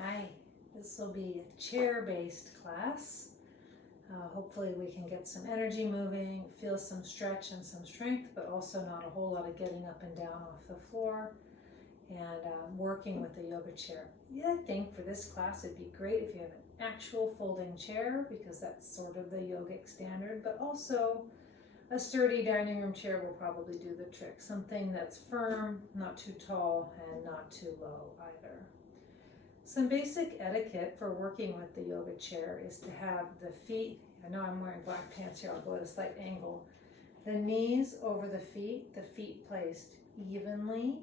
Hi, this will be a chair-based class. Hopefully we can get some energy moving, feel some stretch and some strength, but also not a whole lot of getting up and down off the floor and working with the yoga chair. Yeah, I think for this class it'd be great if you have an actual folding chair because that's sort of the yogic standard, but also a sturdy dining room chair will probably do the trick. Something that's firm, not too tall, and not too low either. Some basic etiquette for working with the yoga chair is to have the feet, I know I'm wearing black pants here, I'll go at a slight angle, the knees over the feet placed evenly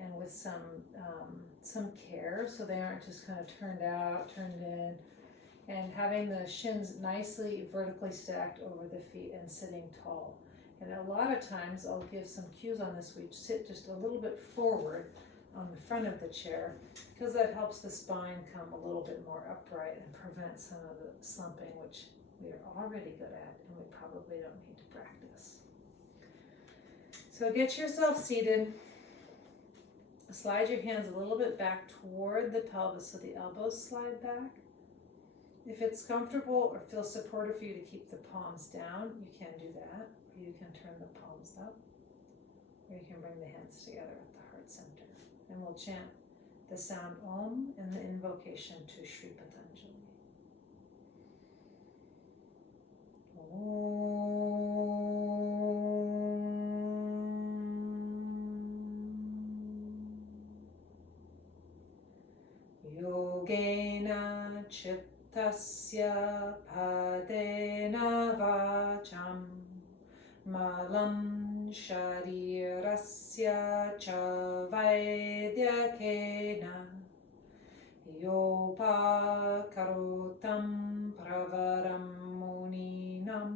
and with some care so they aren't just kind of turned out, turned in, and having the shins nicely vertically stacked over the feet and sitting tall. And a lot of times I'll give some cues on this. We sit just a little bit forward on the front of the chair because that helps the spine come a little bit more upright and prevent some of the slumping, which we are already good at and we probably don't need to practice. So get yourself seated. Slide your hands a little bit back toward the pelvis so the elbows slide back. If it's comfortable or feels supportive for you to keep the palms down, you can do that. Or you can turn the palms up. Or you can bring the hands together at the heart center. And we'll chant the sound Om and the invocation to Shri Patanjali. Om Yogena Tasya padena vacham malam sharirasya cha vaidyakena yopa karotam pravaram muninam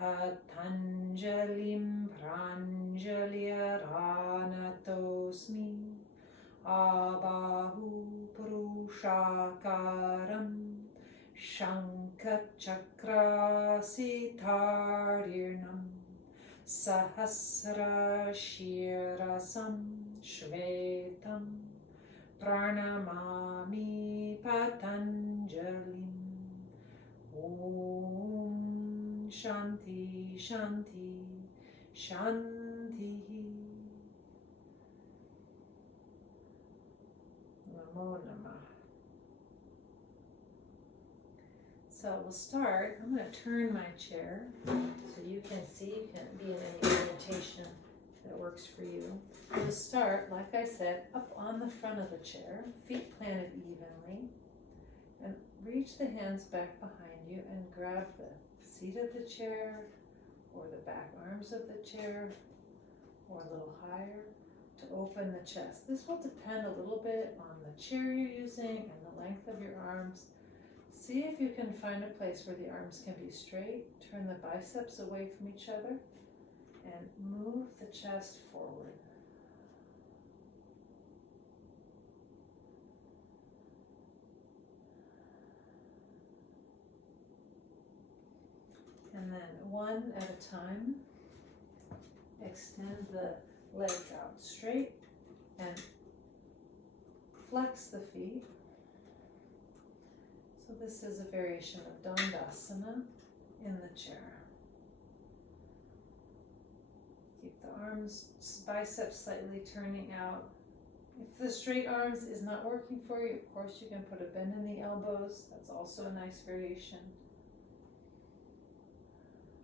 patanjalim pranjalyaranatosmi abahu purushakaram Shankachakrasitarnam Sahasrashirasam Shvetam Pranamami Patanjalim. Om Shanti Shanti Shanti. Namo Namah. So we'll start. I'm going to turn my chair so you can see, you can be in any orientation that works for you. We'll start, like I said, up on the front of the chair, feet planted evenly, and reach the hands back behind you and grab the seat of the chair or the back arms of the chair or a little higher to open the chest. This will depend a little bit on the chair you're using and the length of your arms. See if you can find a place where the arms can be straight. Turn the biceps away from each other and move the chest forward. And then one at a time, extend the legs out straight and flex the feet. So this is a variation of Dandasana in the chair. Keep the arms, biceps slightly turning out. If the straight arms is not working for you, of course you can put a bend in the elbows. That's also a nice variation.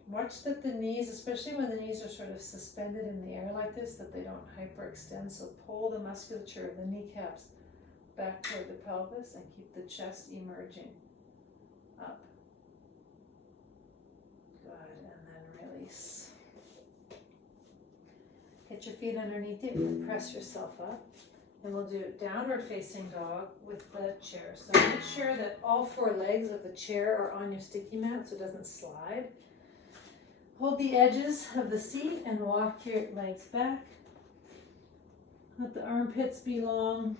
Watch that the knees, especially when the knees are sort of suspended in the air like this, that they don't hyperextend. So pull the musculature of the kneecaps back toward the pelvis and keep the chest emerging up. Good, and then release. Get your feet underneath you and press yourself up. And we'll do downward facing dog with the chair. So make sure that all four legs of the chair are on your sticky mat so it doesn't slide. Hold the edges of the seat and walk your legs back. Let the armpits be long.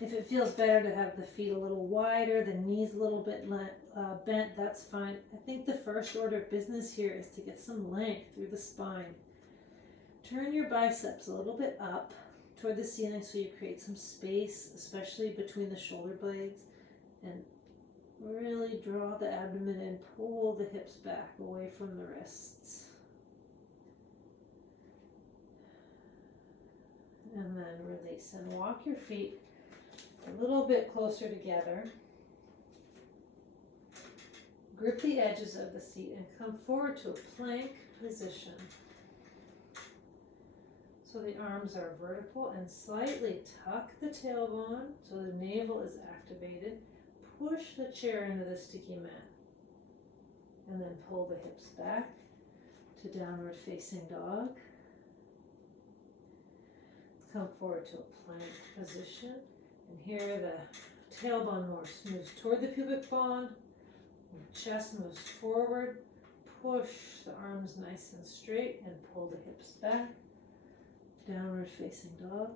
If it feels better to have the feet a little wider, the knees a little bit bent, that's fine. I think the first order of business here is to get some length through the spine. Turn your biceps a little bit up toward the ceiling so you create some space, especially between the shoulder blades, and really draw the abdomen in, pull the hips back away from the wrists. And then release and walk your feet a little bit closer together. Grip the edges of the seat and come forward to a plank position. So the arms are vertical and slightly tuck the tailbone so the navel is activated. Push the chair into the sticky mat. And then pull the hips back to downward facing dog. Come forward to a plank position. And here the tailbone moves toward the pubic bone. The chest moves forward. Push the arms nice and straight and pull the hips back. Downward facing dog.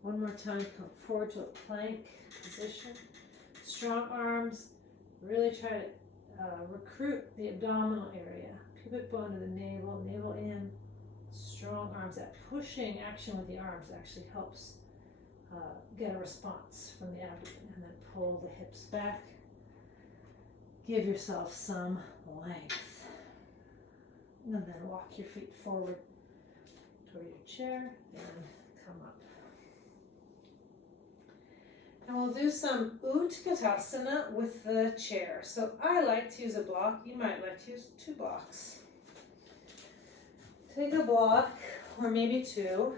One more time, come forward to a plank position. Strong arms. Really try to recruit the abdominal area. Pubic bone to the navel, navel in. Strong arms. That pushing action with the arms actually helps get a response from the abdomen. And then pull the hips back. Give yourself some length. And then walk your feet forward toward your chair and come up. And we'll do some Utkatasana with the chair. So I like to use a block. You might like to use 2 blocks. Take a block, or maybe 2,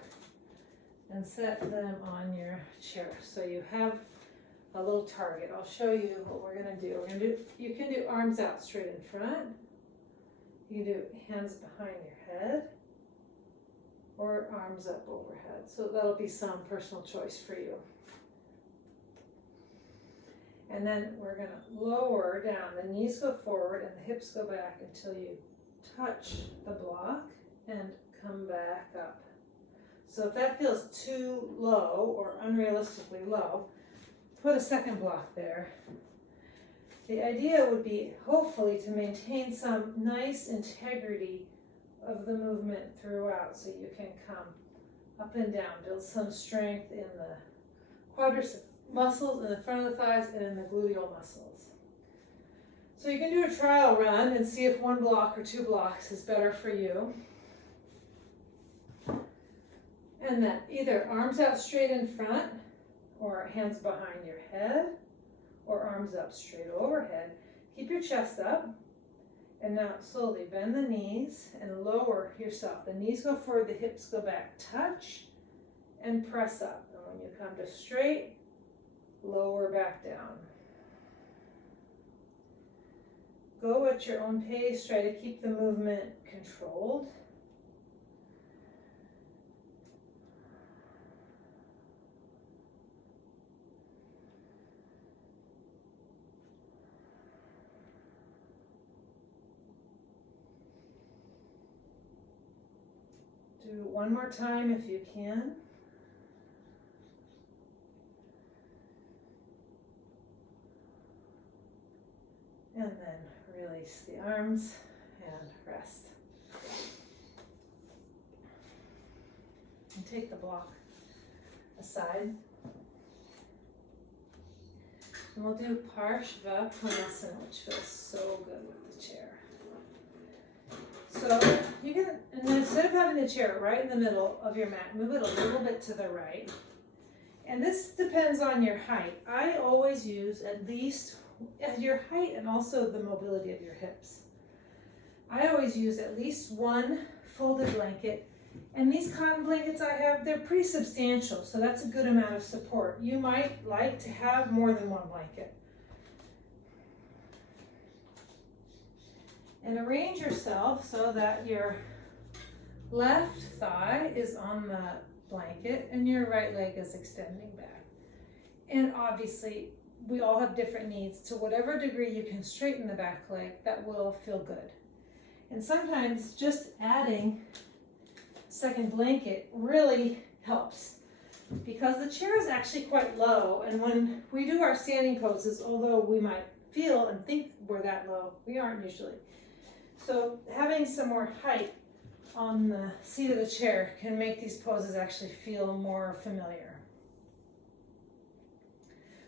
and set them on your chair. So you have a little target. I'll show you what we're going to do. You can do arms out straight in front. You can do hands behind your head, or arms up overhead. So that'll be some personal choice for you. And then we're going to lower down. The knees go forward and the hips go back until you touch the block and come back up. So if that feels too low or unrealistically low, put a second block there. The idea would be hopefully to maintain some nice integrity of the movement throughout, so you can come up and down, build some strength in the quadriceps muscles, in the front of the thighs, and in the gluteal muscles. So you can do a trial run and see if 1 block or 2 blocks is better for you. And then either arms out straight in front, or hands behind your head, or arms up straight overhead. Keep your chest up, and now slowly bend the knees and lower yourself. The knees go forward, the hips go back. Touch and press up. And when you come to straight, lower back down. Go at your own pace. Try to keep the movement controlled. Do 1 more time if you can. And then release the arms and rest. And take the block aside. And we'll do Parshva Konasana, which feels so good with the chair. So you can, and then instead of having the chair right in the middle of your mat, move it a little bit to the right. And this depends on your height. I always use at least your height and also the mobility of your hips. I always use at least 1 folded blanket. And these cotton blankets I have, they're pretty substantial, so that's a good amount of support. You might like to have more than 1 blanket. And arrange yourself so that your left thigh is on the blanket and your right leg is extending back. And obviously, we all have different needs. To whatever degree you can straighten the back leg, that will feel good. And sometimes just adding a second blanket really helps, because the chair is actually quite low. And when we do our standing poses, although we might feel and think we're that low, we aren't usually. So having some more height on the seat of the chair can make these poses actually feel more familiar.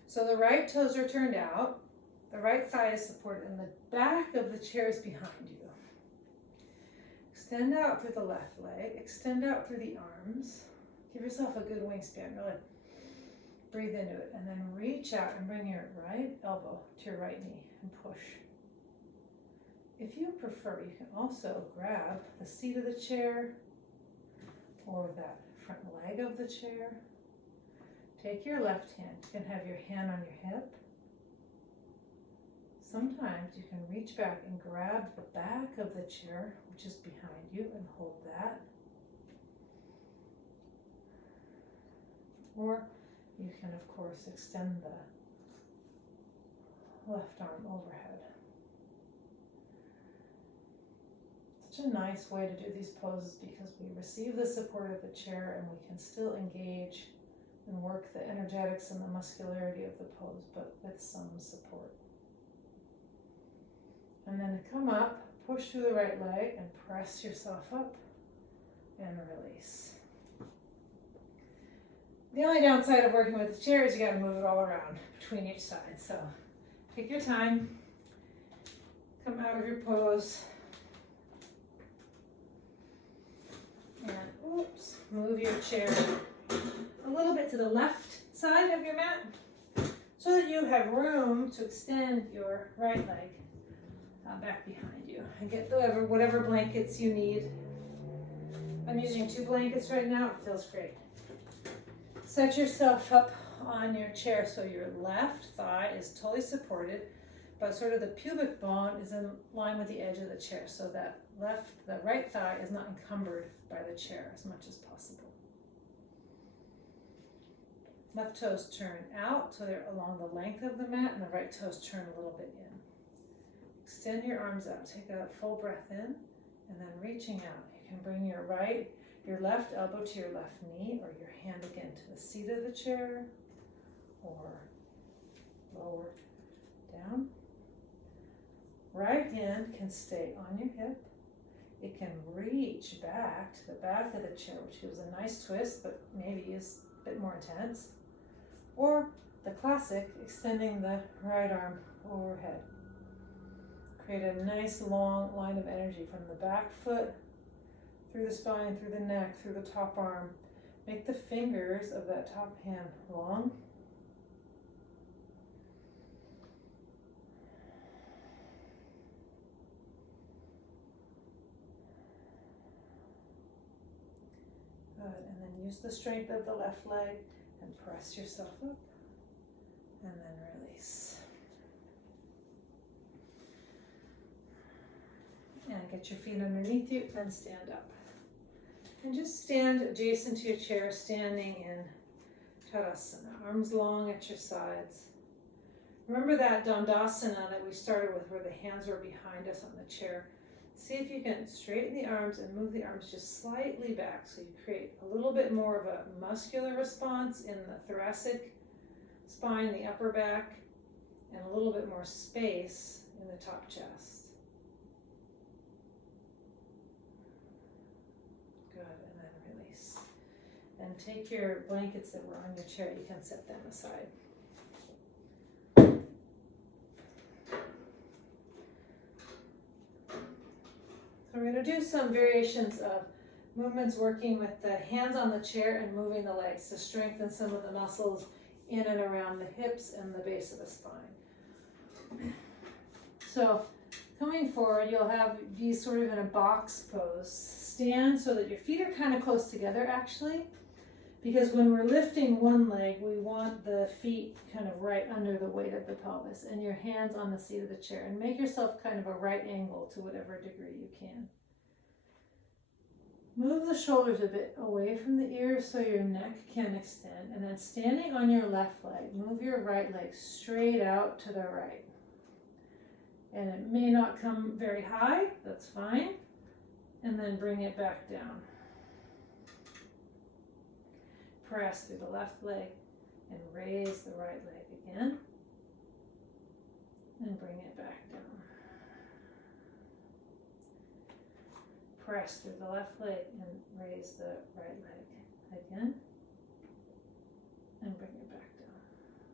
So the right toes are turned out, the right thigh is supported, and the back of the chair is behind you. Extend out through the left leg, extend out through the arms. Give yourself a good wingspan, really. Breathe into it, and then reach out and bring your right elbow to your right knee and push. If you prefer, you can also grab the seat of the chair or that front leg of the chair. Take your left hand, you can have your hand on your hip. Sometimes you can reach back and grab the back of the chair, which is behind you, and hold that. Or you can, of course, extend the left arm overhead. Such a nice way to do these poses because we receive the support of the chair and we can still engage and work the energetics and the muscularity of the pose, but with some support. And then come up, push through the right leg and press yourself up and release. The only downside of working with the chair is you got to move it all around between each side. So take your time, come out of your pose, and oops, move your chair a little bit to the left side of your mat so that you have room to extend your right leg back behind you and get whatever blankets you need. I'm using 2 blankets right now. It feels great. Set yourself up on your chair so your left thigh is totally supported, but sort of the pubic bone is in line with the edge of the chair so that the right thigh is not encumbered by the chair as much as possible. Left toes turn out so they're along the length of the mat, and the right toes turn a little bit in. Extend your arms out, take a full breath in, and then reaching out. You can bring your left elbow to your left knee, or your hand again to the seat of the chair, or lower down. Right hand can stay on your hip. It can reach back to the back of the chair, which gives a nice twist, but maybe is a bit more intense. Or the classic, extending the right arm overhead. Create a nice long line of energy from the back foot, through the spine, through the neck, through the top arm. Make the fingers of that top hand long. Good, and then use the strength of the left leg and press yourself up, and then release. And get your feet underneath you, then stand up. And just stand adjacent to your chair, standing in Tadasana, arms long at your sides. Remember that Dandasana that we started with where the hands were behind us on the chair. See if you can straighten the arms and move the arms just slightly back so you create a little bit more of a muscular response in the thoracic spine, the upper back, and a little bit more space in the top chest. Good, and then release. And take your blankets that were on your chair, you can set them aside. So we're going to do some variations of movements working with the hands on the chair and moving the legs to strengthen some of the muscles in and around the hips and the base of the spine. So coming forward, you'll have be sort of in a box pose. Stand so that your feet are kind of close together actually, because when we're lifting one leg, we want the feet kind of right under the weight of the pelvis and your hands on the seat of the chair, and make yourself kind of a right angle to whatever degree you can. Move the shoulders a bit away from the ears so your neck can extend, and then standing on your left leg, move your right leg straight out to the right. And it may not come very high, that's fine, and then bring it back down. Press through the left leg and raise the right leg again, and bring it back down. press through the left leg and raise the right leg again. And bring it back down.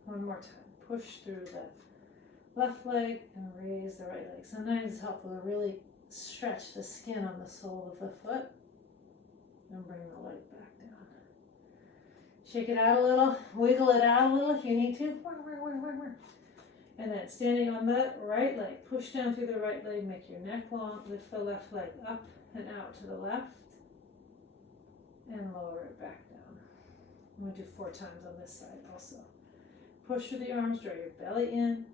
One more time. Push through the left leg and raise the right leg. Sometimes it's helpful to really stretch the skin on the sole of the foot and bring the leg back down. Shake it out a little, wiggle it out a little if you need to. And then standing on the right leg, push down through the right leg, make your neck long, lift the left leg up and out to the left, and lower it back down. I'm going to do 4 times on this side also. Push through the arms, draw your belly in,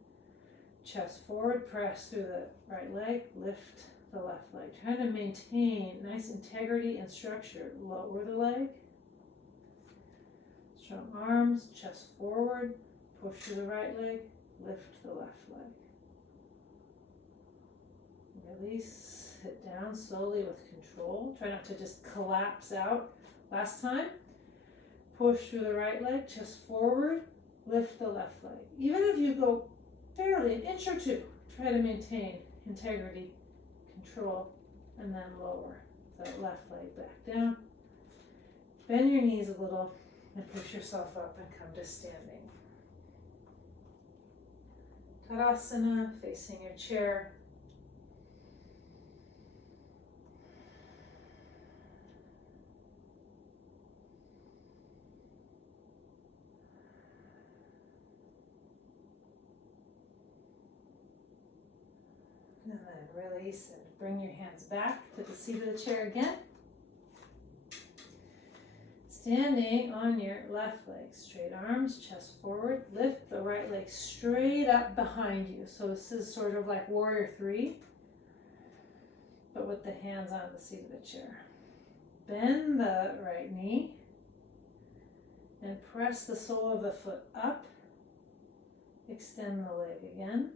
chest forward, press through the right leg, lift the left leg. Trying to maintain nice integrity and structure. Lower the leg, strong arms, chest forward, push through the right leg, lift the left leg. Release it down slowly with control. Try not to just collapse out. Last time. Push through the right leg, chest forward, lift the left leg. Even if you go barely an inch or two, try to maintain integrity, control, and then lower the left leg back down. Bend your knees a little and push yourself up and come to standing. Tadasana, facing your chair. And then release and bring your hands back to the seat of the chair again. Standing on your left leg, straight arms, chest forward, lift the right leg straight up behind you. So this is sort of like warrior 3, but with the hands on the seat of the chair. Bend the right knee and press the sole of the foot up. Extend the leg again.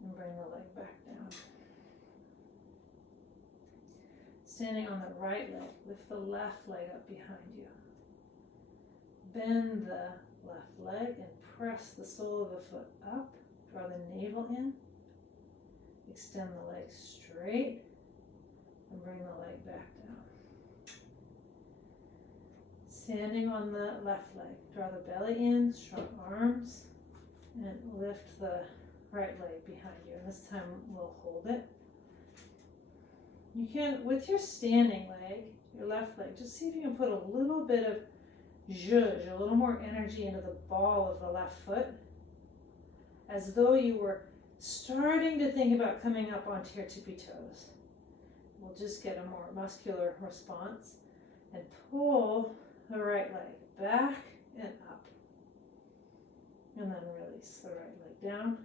And bring the leg back down. Standing on the right leg, lift the left leg up behind you. Bend the left leg and press the sole of the foot up. Draw the navel in. Extend the leg straight and bring the leg back down. Standing on the left leg, draw the belly in, strong arms, and lift the right leg behind you, and this time we'll hold it. You can, with your standing leg, your left leg, just see if you can put a little bit of zhuzh, a little more energy into the ball of the left foot, as though you were starting to think about coming up onto your tippy toes. We'll just get a more muscular response, and pull the right leg back and up, and then release the right leg down.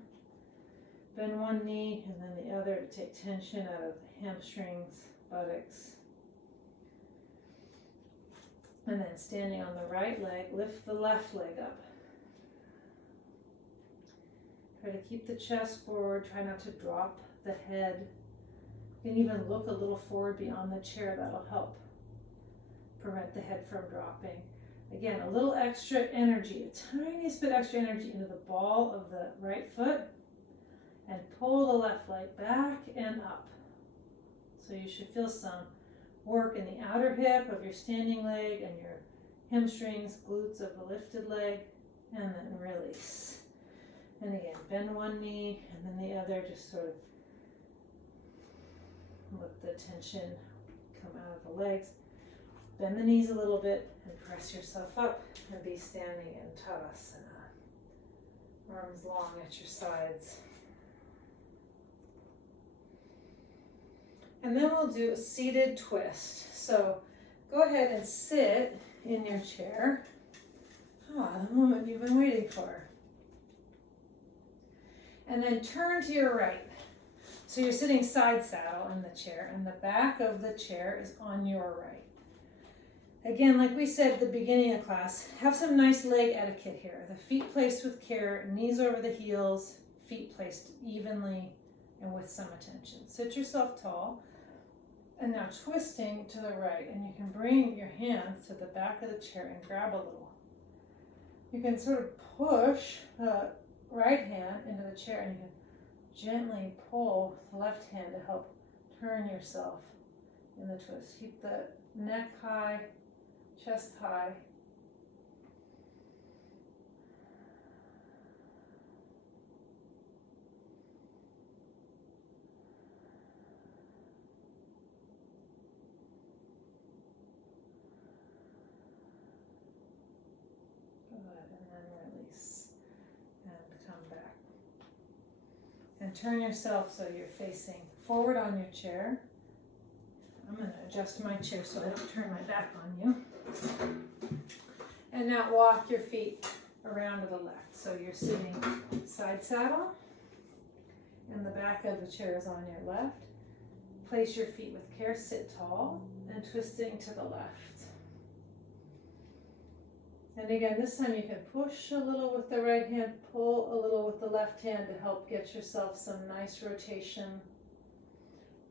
Bend one knee and then the other to take tension out of the hamstrings, buttocks. And then standing on the right leg, lift the left leg up. Try to keep the chest forward, try not to drop the head. You can even look a little forward beyond the chair, that'll help prevent the head from dropping. Again, a little extra energy, a tiniest bit extra energy into the ball of the right foot. And pull the left leg back and up. So you should feel some work in the outer hip of your standing leg and your hamstrings, glutes of the lifted leg, and then release. And again, bend one knee and then the other, just sort of let the tension come out of the legs. Bend the knees a little bit and press yourself up and be standing in Tadasana. Arms long at your sides. And then we'll do a seated twist. So go ahead and sit in your chair. The moment you've been waiting for. And then turn to your right. So you're sitting side saddle in the chair, and the back of the chair is on your right. Again, like we said at the beginning of class, have some nice leg etiquette here. The feet placed with care, knees over the heels, feet placed evenly and with some attention. Sit yourself tall. And now twisting to the right, and you can bring your hands to the back of the chair and grab a little. You can sort of push the right hand into the chair, and you can gently pull the left hand to help turn yourself in the twist. Keep the neck high, chest high. And turn yourself so you're facing forward on your chair. I'm going to adjust my chair so I don't turn my back on you. And now walk your feet around to the left. So you're sitting side saddle and the back of the chair is on your left. Place your feet with care, sit tall and twisting to the left. And again, this time you can push a little with the right hand, pull a little with the left hand to help get yourself some nice rotation.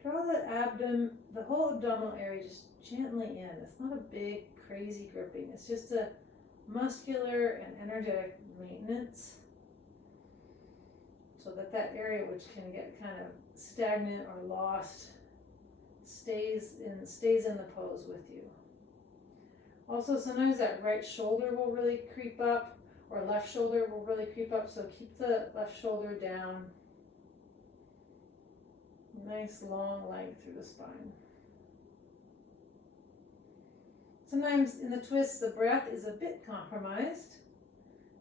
Draw the whole abdominal area just gently in. It's not a big, crazy gripping. It's just a muscular and energetic maintenance so that that area which can get kind of stagnant or lost stays in the pose with you. Also, sometimes that right shoulder will really creep up, or left shoulder will really creep up, so keep the left shoulder down. Nice long length through the spine. Sometimes in the twist, the breath is a bit compromised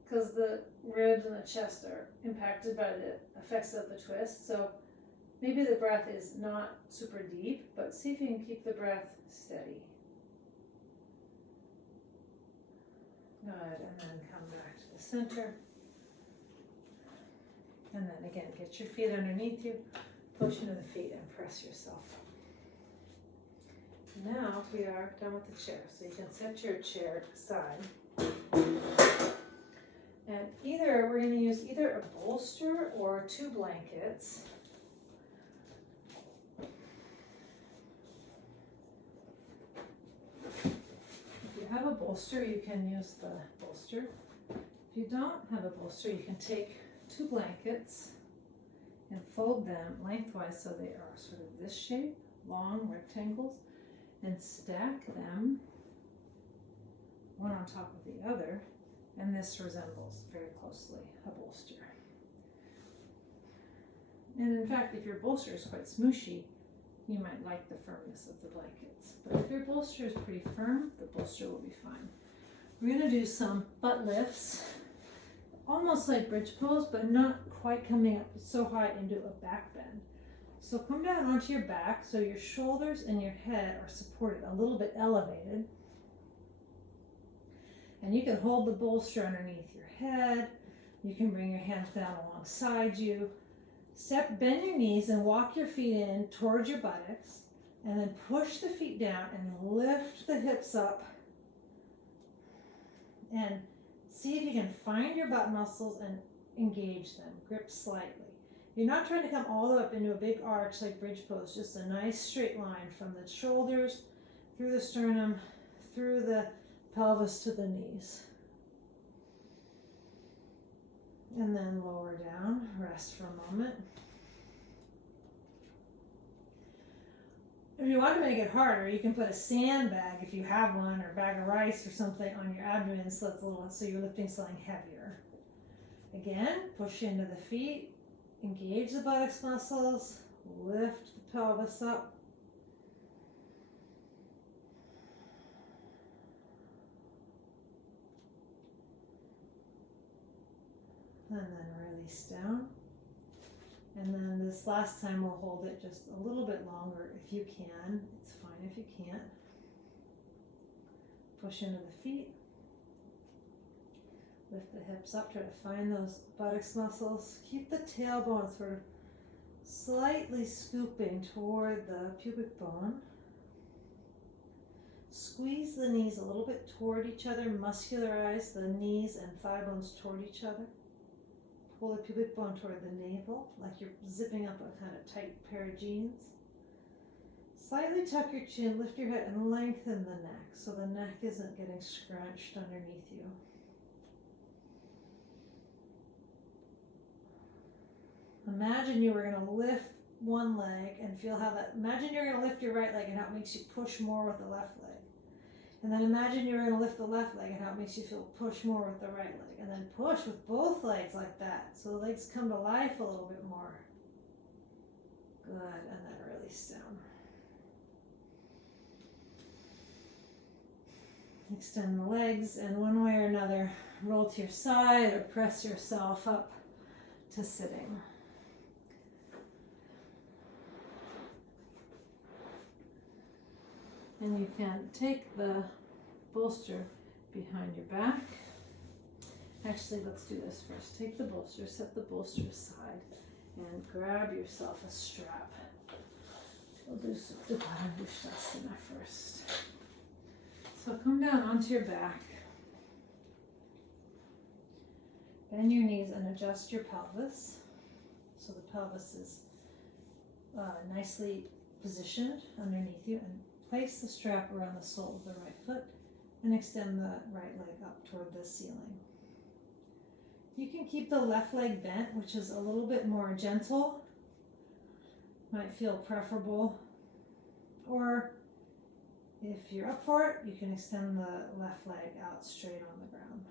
because the ribs and the chest are impacted by the effects of the twist. So maybe the breath is not super deep, but see if you can keep the breath steady. Good, and then come back to the center. And then again, get your feet underneath you, push into the feet and press yourself. Now we are done with the chair, so you can set your chair aside. And we're going to use either a bolster or 2 blankets. If you have a bolster, you can use the bolster. If you don't have a bolster, you can take 2 blankets and fold them lengthwise so they are sort of this shape, long rectangles, and stack them one on top of the other, and this resembles very closely a bolster. And in fact, if your bolster is quite smooshy, you might like the firmness of the blankets. But if your bolster is pretty firm, the bolster will be fine. We're going to do some butt lifts, almost like bridge pose, but not quite coming up so high into a back bend. So come down onto your back so your shoulders and your head are supported, a little bit elevated. And you can hold the bolster underneath your head. You can bring your hands down alongside you. Bend your knees and walk your feet in towards your buttocks, and then push the feet down and lift the hips up. And see if you can find your butt muscles and engage them. Grip slightly. You're not trying to come all the way up into a big arch like bridge pose, just a nice straight line from the shoulders, through the sternum, through the pelvis to the knees. And then lower down, rest for a moment. If you want to make it harder, you can put a sandbag, if you have one, or a bag of rice or something on your abdomen so you're lifting something heavier. Again, push into the feet, engage the buttocks muscles, lift the pelvis up. And then release down. And then this last time we'll hold it just a little bit longer if you can. It's fine if you can't. Push into the feet. Lift the hips up, try to find those buttocks muscles. Keep the tailbone sort of slightly scooping toward the pubic bone. Squeeze the knees a little bit toward each other, muscularize the knees and thigh bones toward each other. Pull the pubic bone toward the navel, like you're zipping up a kind of tight pair of jeans. Slightly tuck your chin, lift your head, and lengthen the neck so the neck isn't getting scrunched underneath you. Imagine you were going to lift one leg and feel how that, imagine you're going to lift your right leg and how it makes you push more with the left leg. And then imagine you're going to lift the left leg and how it makes you feel push more with the right leg. And then push with both legs like that. So the legs come to life a little bit more. Good. And then release down. Extend the legs, and one way or another, roll to your side or press yourself up to sitting. And you can take the bolster behind your back. Actually, let's do this first. Take the bolster, set the bolster aside, and grab yourself a strap. We'll do Supta Baddha Uttanasana first. So come down onto your back. Bend your knees and adjust your pelvis. So the pelvis is nicely positioned underneath you, and place the strap around the sole of the right foot and extend the right leg up toward the ceiling. You can keep the left leg bent, which is a little bit more gentle. Might feel preferable. Or if you're up for it, you can extend the left leg out straight on the ground.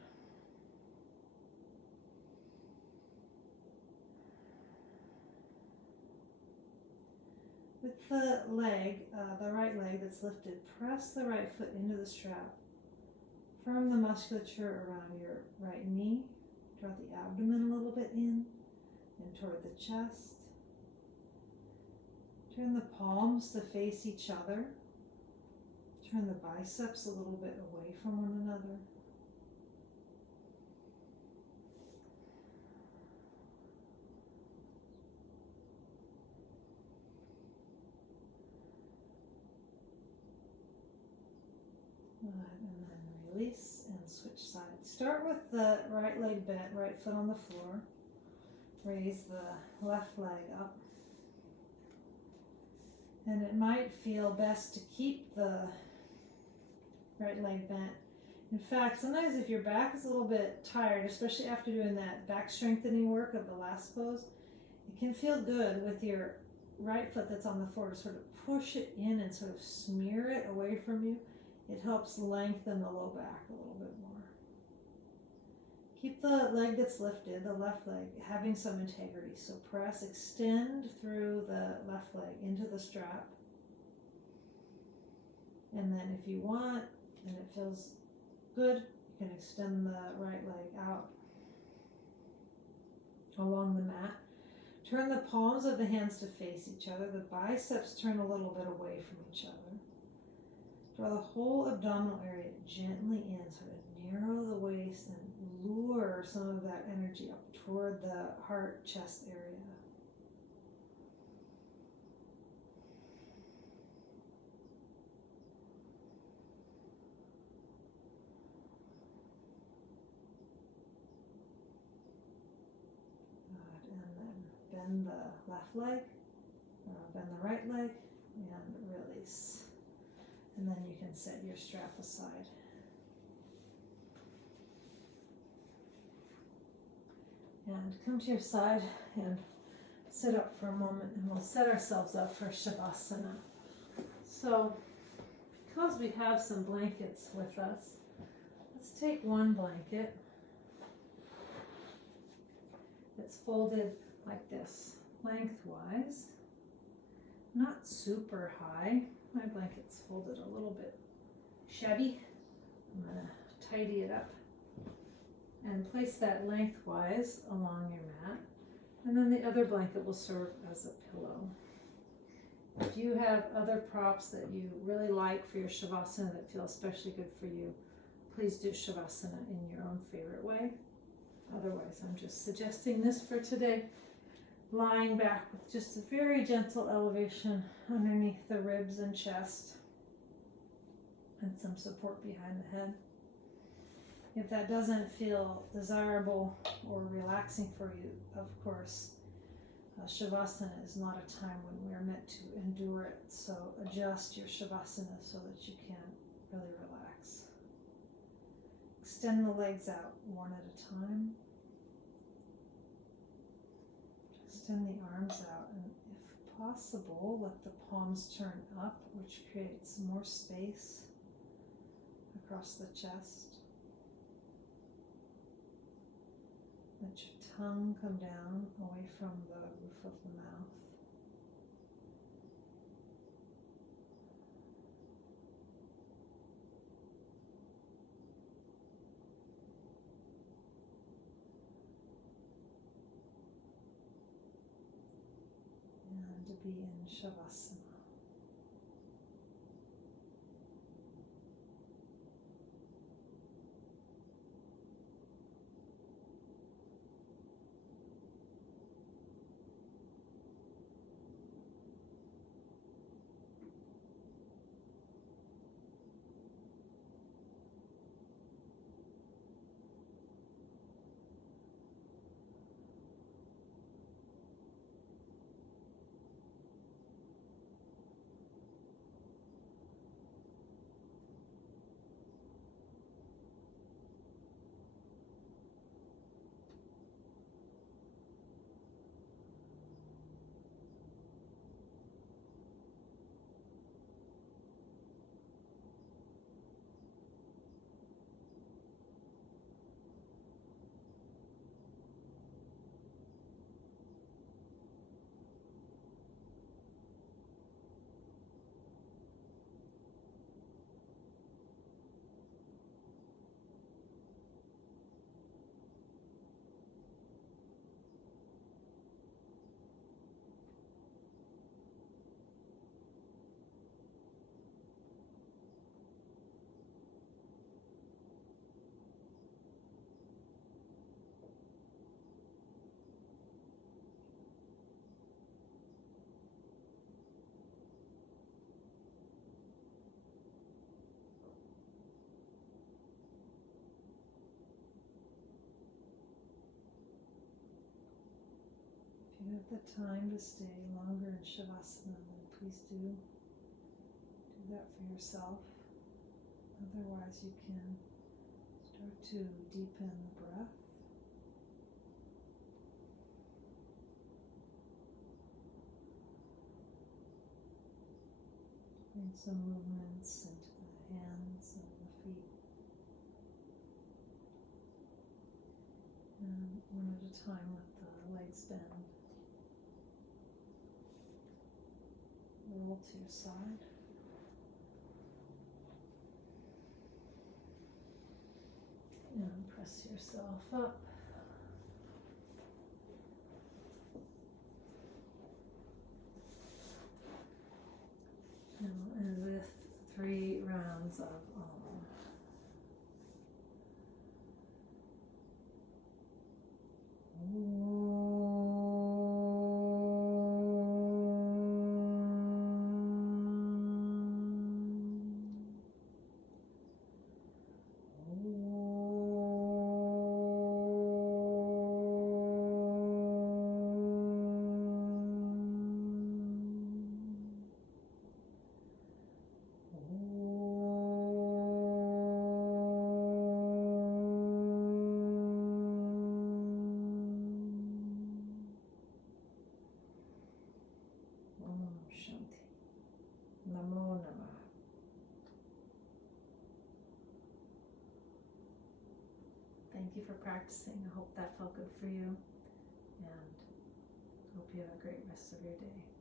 With the leg, the right leg that's lifted, press the right foot into the strap. Firm the musculature around your right knee. Draw the abdomen a little bit in and toward the chest. Turn the palms to face each other. Turn the biceps a little bit away from one another. And then release and switch sides. Start with the right leg bent, right foot on the floor. Raise the left leg up. And it might feel best to keep the right leg bent. In fact, sometimes if your back is a little bit tired, especially after doing that back strengthening work of the last pose, it can feel good with your right foot that's on the floor to sort of push it in and sort of smear it away from you. It helps lengthen the low back a little bit more. Keep the leg that's lifted, the left leg, having some integrity. So press, extend through the left leg into the strap. And then if you want, and it feels good, you can extend the right leg out along the mat. Turn the palms of the hands to face each other. The biceps turn a little bit away from each other. Draw the whole abdominal area gently in, sort of narrow the waist and lure some of that energy up toward the heart, chest area. Good. And then bend the left leg, bend the right leg, and release. And then you can set your strap aside. And come to your side and sit up for a moment, and we'll set ourselves up for Shavasana. So, because we have some blankets with us, let's take one blanket. It's folded like this, lengthwise, not super high. My blanket's folded a little bit shabby. I'm going to tidy it up and place that lengthwise along your mat. And then the other blanket will serve as a pillow. If you have other props that you really like for your Shavasana that feel especially good for you, please do Shavasana in your own favorite way. Otherwise, I'm just suggesting this for today. Lying back with just a very gentle elevation underneath the ribs and chest, and some support behind the head. If that doesn't feel desirable or relaxing for you, of course, Shavasana is not a time when we're meant to endure it, so adjust your Shavasana so that you can really relax. Extend the legs out one at a time. Extend the arms out, and if possible, let the palms turn up, which creates more space across the chest. Let your tongue come down away from the roof of the mouth. And to be in Shavasana. If you have the time to stay longer in Shavasana, then please do that for yourself. Otherwise, you can start to deepen the breath. Bring some movements into the hands and the feet. And one at a time, let the legs bend. Roll to your side. And press yourself up. And we'll end with 3 rounds of Om. Shanti. Namo Namah. Thank you for practicing. I hope that felt good for you, and hope you have a great rest of your day.